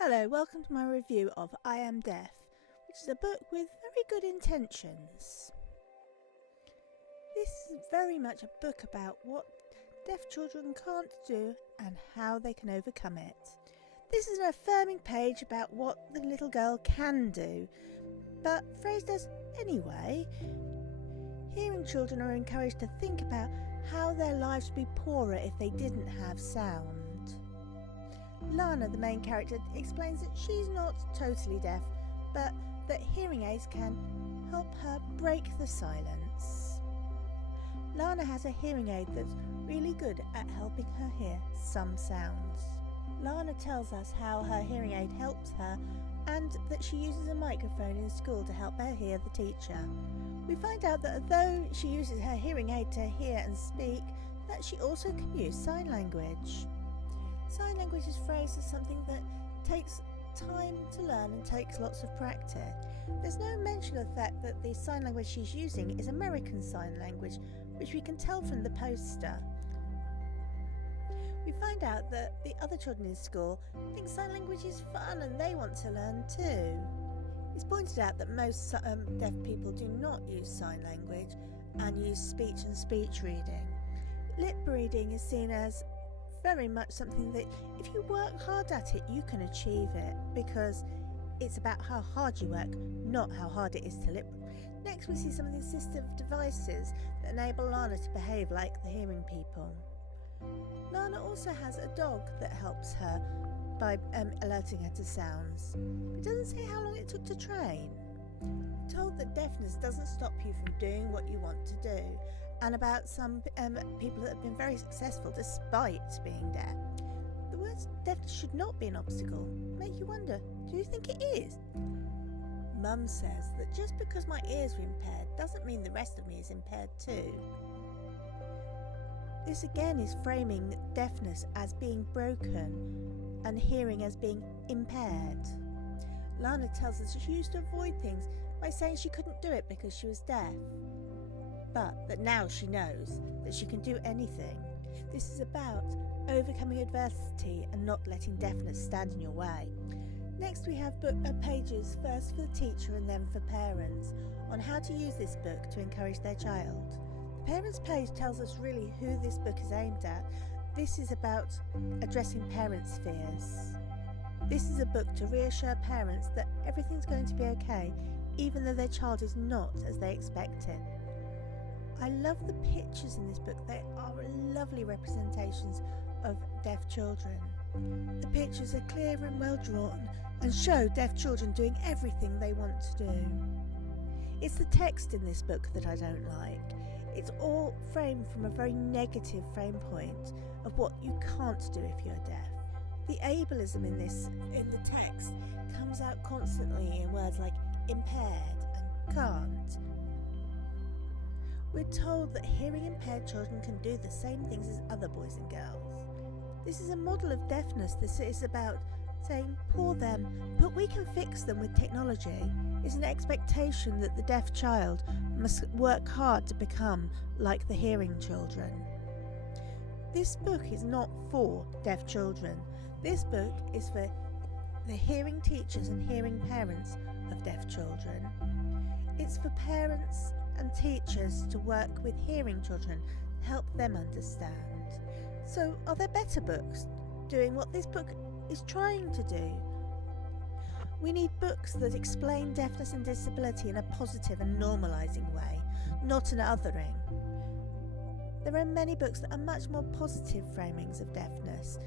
Hello, welcome to my review of I Am Deaf, which is a book with very good intentions. This is very much a book about what deaf children can't do and how they can overcome it. This is an affirming page about what the little girl can do, but phrased as anyway. Hearing children are encouraged to think about how their lives would be poorer if they didn't have sound. Lana, the main character, explains that she's not totally deaf, but that hearing aids can help her break the silence. Lana has a hearing aid that's really good at helping her hear some sounds. Lana tells us how her hearing aid helps her and that she uses a microphone in school to help her hear the teacher. We find out that although she uses her hearing aid to hear and speak, that she also can use sign language. Sign language is phrased as something that takes time to learn and takes lots of practice. There's no mention of the fact that the sign language she's using is American Sign Language, which we can tell from the poster. We find out that the other children in school think sign language is fun and they want to learn too. It's pointed out that most deaf people do not use sign language and use speech and speech reading. Lip reading is seen as very much something that if you work hard at it you can achieve it, because it's about how hard you work, not how hard it is to lip. Next we see some of the assistive devices that enable Lana to behave like the hearing people. Lana also has a dog that helps her by alerting her to sounds. It doesn't say how long it took to train. We're told that deafness doesn't stop you from doing what you want to do, and about some people that have been very successful despite being deaf. The words deafness should not be an obstacle. Make you wonder, do you think it is? Mum says that just because my ears are impaired doesn't mean the rest of me is impaired too. This again is framing deafness as being broken and hearing as being impaired. Lana tells us she used to avoid things by saying she couldn't do it because she was deaf, but that now she knows that she can do anything. This is about overcoming adversity and not letting deafness stand in your way. Next we have pages, first for the teacher and then for parents, on how to use this book to encourage their child. The parents page tells us really who this book is aimed at. This is about addressing parents' fears. This is a book to reassure parents that everything's going to be okay, even though their child is not as they expect it. I love the pictures in this book. They are lovely representations of deaf children. The pictures are clear and well drawn and show deaf children doing everything they want to do. It's the text in this book that I don't like. It's all framed from a very negative frame point of what you can't do if you're deaf. The ableism in the text comes out constantly in words like impaired and can't. We're told that hearing impaired children can do the same things as other boys and girls. This is a model of deafness. This is about saying, poor them, but we can fix them with technology. It's an expectation that the deaf child must work hard to become like the hearing children. This book is not for deaf children. This book is for the hearing teachers and hearing parents of deaf children. It's for parents and teachers to work with hearing children to help them understand. So are there better books doing what this book is trying to do? We need books that explain deafness and disability in a positive and normalising way, not an othering. There are many books that are much more positive framings of deafness.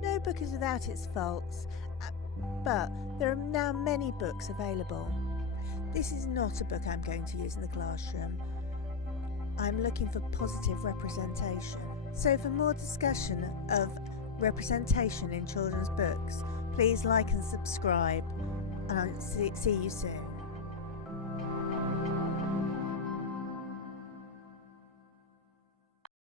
No book is without its faults, but there are now many books available. This is not a book I'm going to use in the classroom. I'm looking for positive representation. So for more discussion of representation in children's books, please like and subscribe, and I'll see you soon.